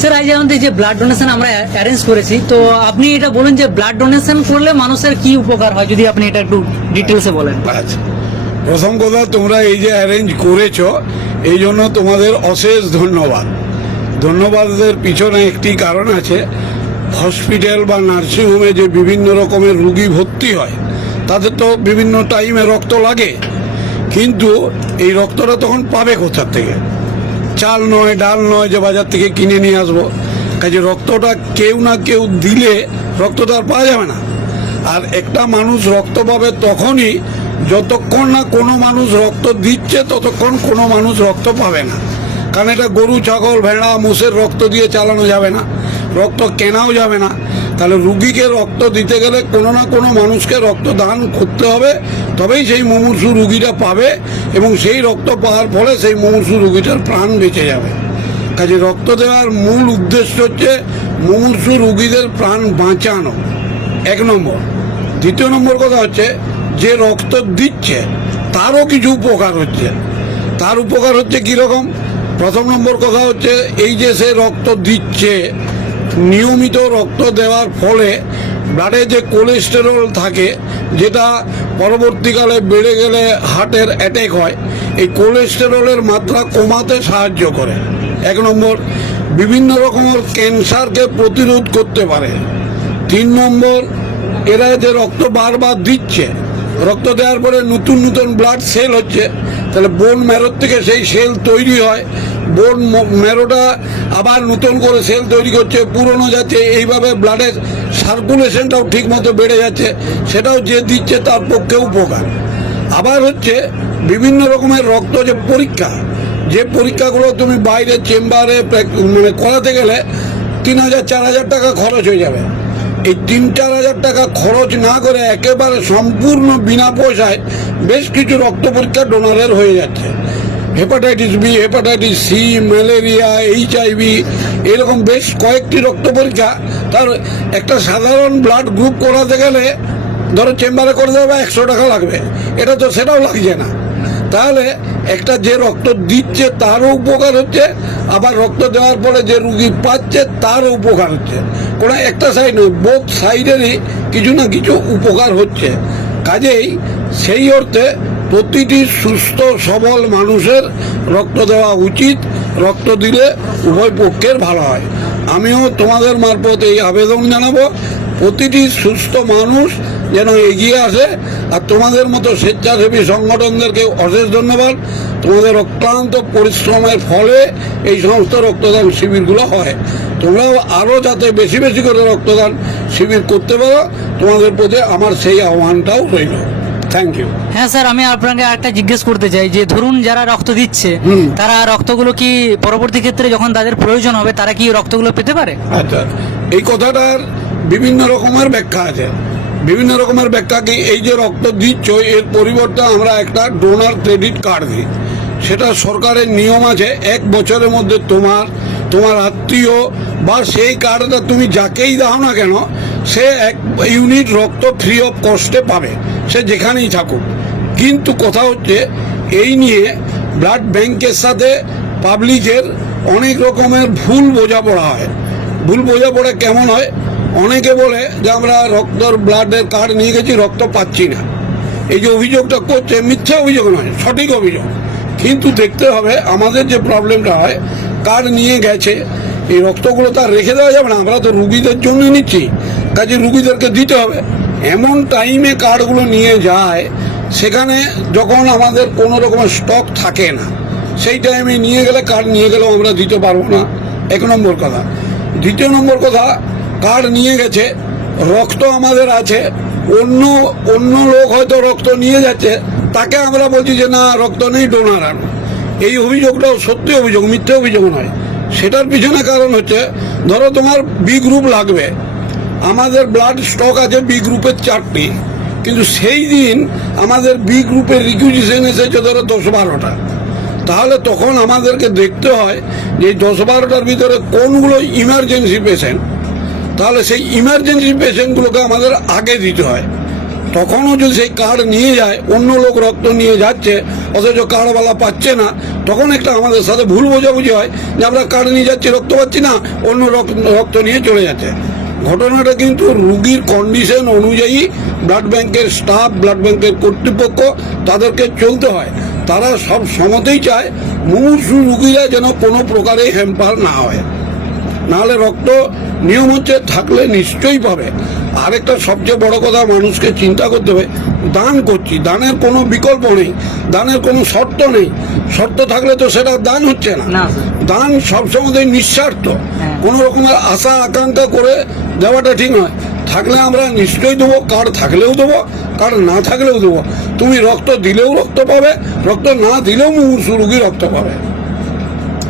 Sir আজ আমাদের যে ব্লাড ডোনেশন আমরা অ্যারেঞ্জ করেছি। তো আপনি এটা বলুন যে ব্লাড ডোনেশন করলে মানুষের কি উপকার হয়, যদি আপনি এটা একটু ডিটেলসে বলেন। আচ্ছা। প্রথম কথা, তোমরা এই যে অ্যারেঞ্জ করেছ, এই জন্য তোমাদের অশেষ ধন্যবাদ। ধন্যবাদের পিছনে একটি কারণ আছে হসপিটাল বা নার্সিংহোমে যে বিভিন্ন রকমের রুগী ভর্তি হয়, তাদের তো বিভিন্ন টাইমে রক্ত লাগে। কিন্তু এই রক্তটা তখন পাবে কোথার থেকে? চাল নয়, ডাল নয় যে বাজার থেকে কিনে নিয়ে আসব। কাজে রক্তটা কেউ না কেউ দিলে রক্তটা আর পাওয়া যাবে না। আর একটা মানুষ রক্ত পাবে তখনই যতক্ষণ না কোনো মানুষ রক্ত দিচ্ছে, ততক্ষণ কোনো মানুষ রক্ত পাবে না। কারণ এটা গরু, ছাগল, ভেড়া, মোষের রক্ত দিয়ে চালানো যাবে না। রক্ত কেনাও যাবে না। তাহলে রুগীকে রক্ত দিতে গেলে কোনো না কোনো মানুষকে রক্ত দান করতে হবে। তবেই সেই মুমূর্ষু রুগীটা পাবে এবং সেই রক্ত পাওয়ার ফলে সেই মুমূর্ষু রুগীটার প্রাণ বেঁচে যাবে। কাজে রক্ত দেওয়ার মূল উদ্দেশ্য হচ্ছে মুমূর্ষু রুগীদের প্রাণ বাঁচানো। এক নম্বর। দ্বিতীয় নম্বর কথা হচ্ছে, যে রক্ত দিচ্ছে, তারও কিছু উপকার হচ্ছে। তার উপকার হচ্ছে কীরকম? প্রথম নম্বর কথা হচ্ছে, এই যে সে রক্ত দিচ্ছে, নিয়মিত রক্ত দেওয়ার ফলে ব্লাডে যে কোলেস্টেরল থাকে, যেটা পরবর্তীকালে বেড়ে গেলে হার্টের অ্যাটাক হয়, এই কোলেস্টেরলের মাত্রা কমাতে সাহায্য করে। এক নম্বর, বিভিন্ন রকমের ক্যান্সারকে প্রতিরোধ করতে পারে। তিন নম্বর, এরা যে রক্ত বারবার দিচ্ছে, রক্ত দেওয়ার পরে নতুন নতুন ব্লাড সেল হচ্ছে, তাহলে বোন ম্যারোর থেকে সেই সেল তৈরি হয় বোন ম্যারোটা আবার নতুন করে সেল তৈরি করছে, পুরনো যাচ্ছে, এইভাবে ব্লাডের সার্কুলেশনটাও ঠিক মতো বেড়ে যাচ্ছে, সেটাও যে দিচ্ছে তার পক্ষে উপকার। আবার হচ্ছে বিভিন্ন রকমের রক্ত যে পরীক্ষা, যে পরীক্ষাগুলো তুমি বাইরে চেম্বারে মানে করাতে গেলে তিন হাজার, চার হাজার টাকা খরচ হয়ে যাবে। এই তিন, চার হাজার টাকা খরচ না করে একেবারে সম্পূর্ণ বিনা পয়সায় বেশ কিছু রক্ত পরীক্ষা ডোনারের হয়ে যাচ্ছে। Hepatitis B hepatitis C malaria H IV এরকম বেশ কয়েকটি রক্ত পরীক্ষা। তার একটা সাধারণ ব্লাড গ্রুপ করাতে গেলে ধরো চেম্বারে করে দেবে একশো টাকা লাগবে। এটা তো সেটাও লাগছে না। তাহলে একটা যে রক্ত দিচ্ছে, তারও উপকার হচ্ছে। আবার রক্ত দেওয়ার পরে যে রুগী পাচ্ছে, তারও উপকার হচ্ছে। কোনো একটা সাইড নয় বোধ সাইডেরই কিছু না কিছু উপকার হচ্ছে। কাজেই সেই অর্থে প্রতিটি সুস্থ, সবল মানুষের রক্ত দেওয়া উচিত, রক্ত দিলে উভয় পক্ষের ভালো হয়। আমিও তোমাদের মারফত এই আবেদন জানাব, প্রতিটি সুস্থ মানুষ যেন এগিয়ে আসে, আর তোমাদের মতো স্বেচ্ছাসেবী সংগঠনদেরকে অশেষ ধন্যবাদ। তোমাদের অক্লান্ত পরিশ্রমের ফলে এই সমস্ত রক্তদান শিবিরগুলো হয়। তোমরাও আরও যাতে বেশি বেশি করে রক্তদান শিবির করতে পারো, তোমাদের প্রতি আমার সেই আহ্বানটাও রইল। থ্যাংক ইউ হ্যাঁ স্যার আমি আপনাকে একটা জিজ্ঞেস করতে চাই যে ধরুন যারা রক্ত দিচ্ছে তারা রক্তগুলো কি পরবর্তী ক্ষেত্রে যখন তাদের প্রয়োজন হবে তারা কি রক্তগুলো পেতে পারে? আচ্ছা এই কথাটার বিভিন্ন রকমের ব্যাখ্যা আছে। বিভিন্ন রকমের ব্যাখ্যা কি এই যে রক্ত দিচ্ছ এর পরিবর্তে আমরা একটা ডোনার ক্রেডিট কার্ড দিই। সেটা সরকারের নিয়ম আছে এক বছরের মধ্যে তোমার তোমার আত্মীয় বা সেই কার্ডটা তুমি যাকেই দাও না কেন, সে এক ইউনিট রক্ত ফ্রি অফ কস্টে পাবে। সে যেখানেই থাকুক। কিন্তু কথা হচ্ছে, এই নিয়ে ব্লাড ব্যাংকের সাথে পাবলিকের অনেক রকমের ভুল বোঝাপড়া হয়। ভুল বোঝাপড়া কেমন হয়? অনেকে বলে যে আমরা রক্তর ব্লাডের কার্ড নিয়ে গেছি, রক্ত পাচ্ছি না। এই যে অভিযোগটা করছে, মিথ্যা অভিযোগ নয়, সঠিক অভিযোগ। কিন্তু দেখতে হবে, আমাদের যে প্রবলেমটা হয় কার্ড নিয়ে গেছে। এই রক্তগুলো তো আর রেখে দেওয়া যাবে না, আমরা তো রুগীদের জন্য নিচ্ছি। কাজে রুগীদেরকে দিতে হবে। এমন টাইমে কার্ডগুলো নিয়ে যায়, সেখানে যখন আমাদের কোনো রকমের স্টক থাকে না, সেই টাইমে নিয়ে গেলে কার্ড নিয়ে গেলেও আমরা দিতে পারব না। এক নম্বর কথা। দ্বিতীয় নম্বর কথা, কার্ড নিয়ে গেছে, রক্ত আমাদের আছে। অন্য অন্য লোক হয়তো রক্ত নিয়ে যাচ্ছে, তাকে আমরা বলছি যে, না, রক্ত নেই ডোনার আনো। এই অভিযোগটাও সত্যি অভিযোগ, মিথ্যে অভিযোগ নয়। সেটার পিছনে কারণ হচ্ছে, ধরো তোমার বি গ্রুপ লাগবে। আমাদের ব্লাড স্টক আছে বি গ্রুপের চারটি। কিন্তু সেই দিন আমাদের বি গ্রুপের রিকুইজিশন এসেছে ধরো দশ বারোটা। তাহলে তখন আমাদেরকে দেখতে হয় যে দশ বারোটার ভিতরে কোনগুলো ইমার্জেন্সি পেশেন্ট তাহলে সেই ইমার্জেন্সি পেশেন্টগুলোকে আমাদের আগে দিতে হয়। তখনও যদি সেই কার্ড নিয়ে যায়, অন্য লোক রক্ত নিয়ে যাচ্ছে, অথচ কার্ডওয়ালা পাচ্ছে না, তখন একটা আমাদের সাথে ভুল বোঝাবুঝি হয় যে আমরা কার্ড নিয়ে যাচ্ছি, রক্ত পাচ্ছি না, অন্য রক- রক্ত নিয়ে চলে যাচ্ছে। ঘটনাটা কিন্তু রুগীর কন্ডিশন অনুযায়ী ব্লাড ব্যাংকের স্টাফ ব্লাড ব্যাংকের কর্তৃপক্ষ তাদেরকে চলতে হয়। তারা সব সমতেই চায় মুমূর্ষু রুগীরা যেন কোনো প্রকারে হ্যাম্পার না হয়। নাহলে রক্ত নিয়ম হচ্ছে থাকলে নিশ্চয়ই পাবে। আরেকটা সবচেয়ে বড় কথা মানুষকে চিন্তা করতে হবে দান করছি দানের কোনো বিকল্প নেই দানের কোনো শর্ত নেই শর্ত থাকলে তো সেটা দান হচ্ছে না। দান সবসময় নিঃস্বার্থ হ্যাঁ। কোনো রকমের আশা আকাঙ্ক্ষা করে দেওয়াটা ঠিক নয়। থাকলে আমরা নিশ্চয়ই দেবো কার থাকলেও দেবো কার না থাকলেও দেবো। তুমি রক্ত দিলেও রক্ত পাবে রক্ত না দিলেও মুমূর্ষু রুগী রক্ত পাবে।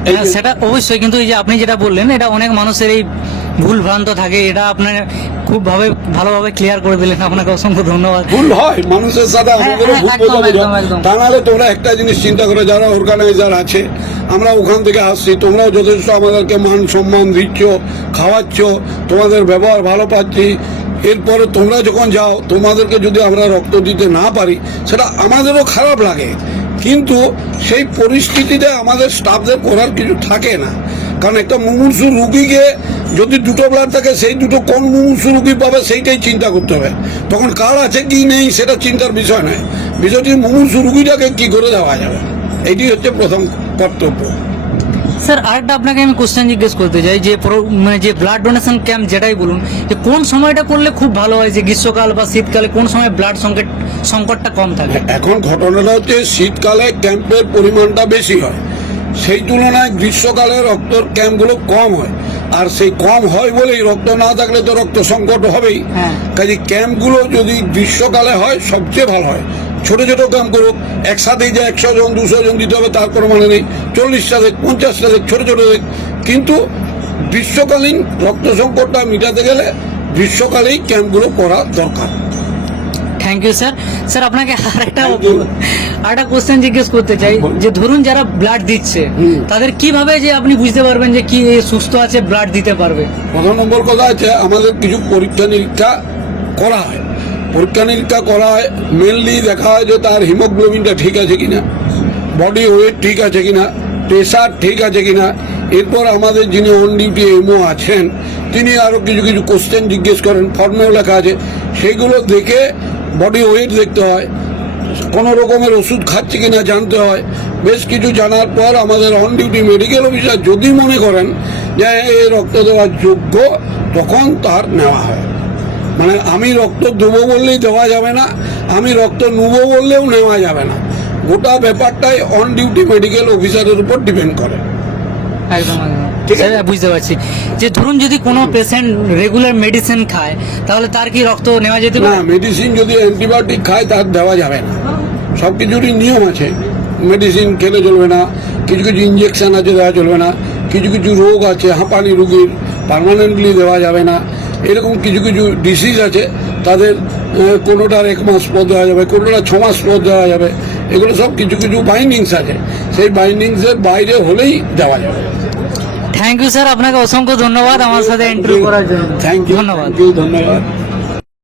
হ্যাঁ, সেটা অবশ্যই কিন্তু এই যে আপনি যেটা বললেন এটা অনেক মানুষের এই ভুল ভ্রান্ত থাকে এটা আপনার খুব ভাবে ভালোভাবে ক্লিয়ার করে দিলেন। আপনাকে অসংখ্য ধন্যবাদ। ভুল হয় মানুষের সাথে হ্যাঁ, আমাদেরও হ্যাঁ, ভুল। একদম। তা নাহলে তোমরা একটা জিনিস চিন্তা করে যারা অর্গানাইজার আছে আমরা ওখান থেকে আসছি তোমরাও যথেষ্ট আমাদেরকে মান সম্মান দিচ্ছ খাওয়াচ্ছ তোমাদের ব্যবহার ভালো পাচ্ছি। এরপরে তোমরা যখন যাও তোমাদেরকে যদি আমরা রক্ত দিতে না পারি সেটা আমাদেরও খারাপ লাগে। কিন্তু সেই পরিস্থিতিতে আমাদের স্টাফদের করার কিছু থাকে না। কারণ একটা মুমূর্ষু রুগীকে যদি দুটো ব্লাড থাকে সেই দুটো কোন মুমূর্ষু রুগী পাবে সেইটাই চিন্তা করতে হবে। তখন কার আছে কি নেই সেটা চিন্তার বিষয় নয়। বিষয়টি মুমূর্ষু রুগীটাকে কি করে দেওয়া যাবে? এইটি হচ্ছে প্রথম কর্তব্য। স্যার আরেকটা আপনাকে আমি কোশ্চেন জিজ্ঞেস করতে চাই যে মানে যে ব্লাড ডোনেশন ক্যাম্প যেটাই বলুন যে কোন সময়টা করলে খুব ভালো হয়? যে গ্রীষ্মকাল বা শীতকালে কোন সময় ব্লাড সংকট সংকটটা কম থাকে? এখন ঘটনাটা হচ্ছে শীতকালে ক্যাম্পের পরিমাণটা বেশি হয়। সেই তুলনায় গ্রীষ্মকালে রক্তর ক্যাম্পগুলো কম হয়। আর সেই কম হয় বলেই রক্ত না থাকলে তো রক্ত সংকট হবেই। হ্যাঁ। কাজে ক্যাম্পগুলো যদি গ্রীষ্মকালে হয় সবচেয়ে ভালো হয়। ছোট ছোট ক্যাম্প করুক একসাথেই যে একশো জন দুশো জন দিতে হবে তার কোনো মানে নেই। চল্লিশটা দেখ পঞ্চাশটা দেখ ছোট ছোট দেখ। কিন্তু গ্রীষ্মকালীন রক্ত সংকটটা মেটাতে গেলে গ্রীষ্মকালেই ক্যাম্পগুলো করা দরকার। থ্যাংক ইউ স্যার স্যার আপনাকে আর একটা. আরেকটা কোশ্চেন জিজ্ঞেস করতে চাই যে ধরুন যারা ব্লাড দিচ্ছে তাদের কীভাবে যে আপনি বুঝতে পারবেন যে কি সুস্থ আছে ব্লাড দিতে পারবে? প্রথম নম্বর কথা আছে আমাদের কিছু পরীক্ষা নিরীক্ষা করা হয়। পরীক্ষা নিরীক্ষা করা হয় মেনলি দেখা হয় যে তার হিমোগ্লোবিনটা ঠিক আছে কিনা বডি ওয়েট ঠিক আছে কিনা প্রেশার ঠিক আছে কিনা। এরপর আমাদের যিনি অন ডিউটি এমও আছেন তিনি আরও কিছু কিছু কোশ্চেন জিজ্ঞেস করেন ফর্মেও লেখা আছে। সেগুলো দেখে বডি ওয়েট দেখতে হয়, কোনো রকমের ওষুধ খাচ্ছে কিনা জানতে হয়। বেশ কিছু জানার পর আমাদের অন ডিউটি মেডিকেল অফিসার যদি মনে করেন যে, এ রক্ত দেওয়ার যোগ্য তখন তার নেওয়া হয়। মানে আমি রক্ত দেবো বললেই দেওয়া যাবে না, আমি রক্ত নেব বললেও নেওয়া যাবে না। গোটা ব্যাপারটাই অন ডিউটি মেডিকেল অফিসারের উপর ডিপেন্ড করে। একদম। ঠিক আছে। বুঝতে পারছি। যে ধরুন যদি কোনো পেশেন্ট রেগুলার মেডিসিন খায় তাহলে তার কি রক্ত নেওয়া যেতে না পারে? মেডিসিন যদি অ্যান্টিবায়োটিক খায় তার দেওয়া যাবে না। সব কিছুরই নিয়ম আছে। মেডিসিন খেলে চলবে না কিছু কিছু ইঞ্জেকশন আছে দেওয়া চলবে না। কিছু কিছু রোগ আছে হাঁপানি রুগীর পার্মানেন্টলি দেওয়া যাবে না। এরকম কিছু কিছু ডিসিজ আছে তাদের কোনোটার এক মাস পর দেওয়া যাবে কোনোটা ছ মাস পর দেওয়া যাবে। এগুলো সব কিছু কিছু বাইন্ডিংস আছে। সেই বাইন্ডিংসের বাইরে হলেই দেওয়া যাবে। থ্যাংক ইউ স্যার আপনাকে অসংখ্য ধন্যবাদ। আমার সাথে ইন্টারভিউ করার জন্য। থ্যাংক ইউ ধন্যবাদ। ধন্যবাদ।